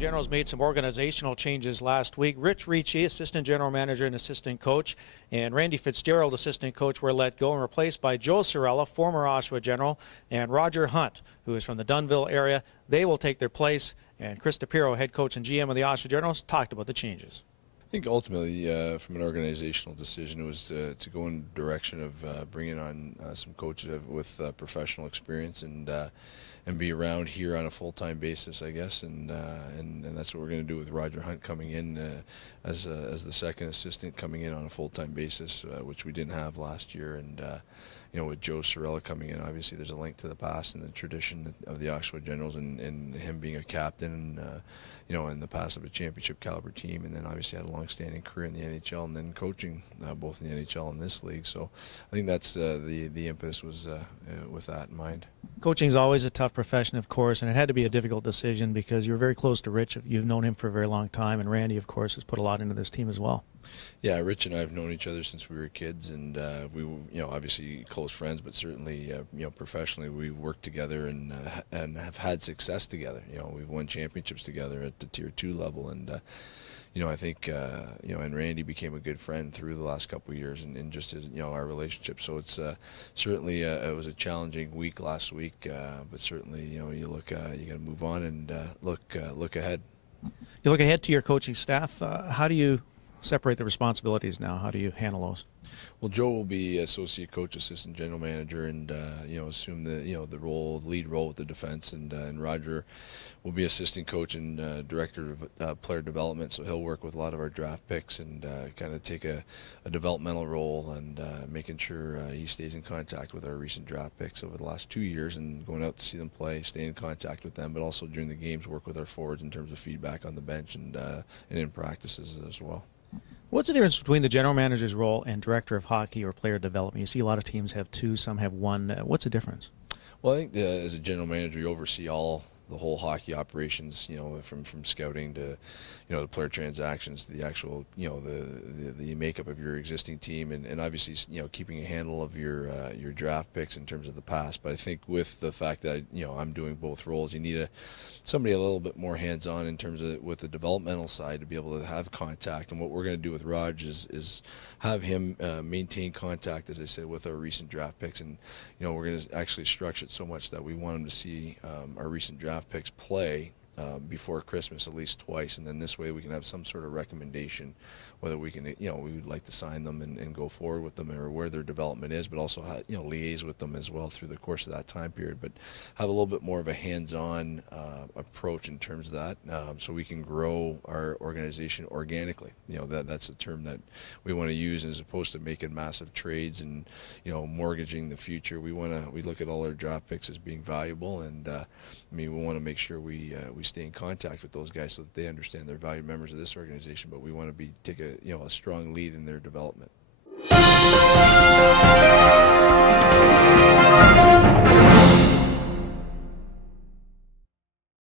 Generals made some organizational changes last week. Rich Ricci, assistant general manager and assistant coach, and Randy Fitzgerald, assistant coach, were let go and replaced by Joe Sorella, former Oshawa General, and Roger Hunt, who is from the Dunnville area. They will take their place, and Chris DePiero, head coach and GM of the Oshawa Generals, talked about the changes. I think ultimately, from an organizational decision, it was to go in the direction of bringing on some coaches with professional experience and be around here on a full-time basis, I guess, and that's what we're going to do with Roger Hunt coming in as the second assistant, coming in on a full-time basis, which we didn't have last year, and with Joe Sorella coming in, obviously there's a link to the past and the tradition of the Oshawa Generals, and him being a captain, in the past of a championship caliber team, and then obviously had a long-standing career in the NHL and then coaching both in the NHL and this league. So I think that's the impetus was with that in mind. Coaching is always a tough profession, of course, and it had to be a difficult decision because you're very close to Rich. You've known him for a very long time, and Randy, of course, has put a lot into this team as well. Yeah, Rich and I have known each other since we were kids, and we were, obviously close friends, but certainly, professionally, we worked together and have had success together. We've won championships together at the Tier 2 level, and I think and Randy became a good friend through the last couple of years, and just as our relationship. So it's certainly it was a challenging week last week, but certainly you got to move on and look ahead. You look ahead to your coaching staff. How do you separate the responsibilities now? How do you handle those? Well, Joe will be associate coach, assistant general manager, and assume the the lead role with the defense, and Roger will be assistant coach and director of player development. So he'll work with a lot of our draft picks and kind of take a developmental role and making sure he stays in contact with our recent draft picks over the last 2 years and going out to see them play, stay in contact with them, but also during the games work with our forwards in terms of feedback on the bench and in practices as well. What's the difference between the general manager's role and director of hockey or player development? You see a lot of teams have two, some have one. What's the difference? Well, I think as a general manager, you oversee the whole hockey operations, from scouting to, the player transactions, to the actual, the makeup of your existing team, and obviously, keeping a handle of your draft picks in terms of the past. But I think with the fact that, I'm doing both roles, you need somebody a little bit more hands-on in terms of with the developmental side to be able to have contact. And what we're going to do with Raj is have him maintain contact, as I said, with our recent draft picks. And, we're going to actually structure it so much that we want him to see our recent draft picks play before Christmas at least twice, and then this way we can have some sort of recommendation whether we can, we would like to sign them and go forward with them, or where their development is, but also liaise with them as well through the course of that time period, but have a little bit more of a hands-on approach in terms of that, so we can grow our organization organically. That's the term that we want to use, as opposed to making massive trades and mortgaging the future. We look at all our draft picks as being valuable, and we want to make sure we stay in contact with those guys so that they understand they're valued members of this organization, but we want to take a strong lead in their development.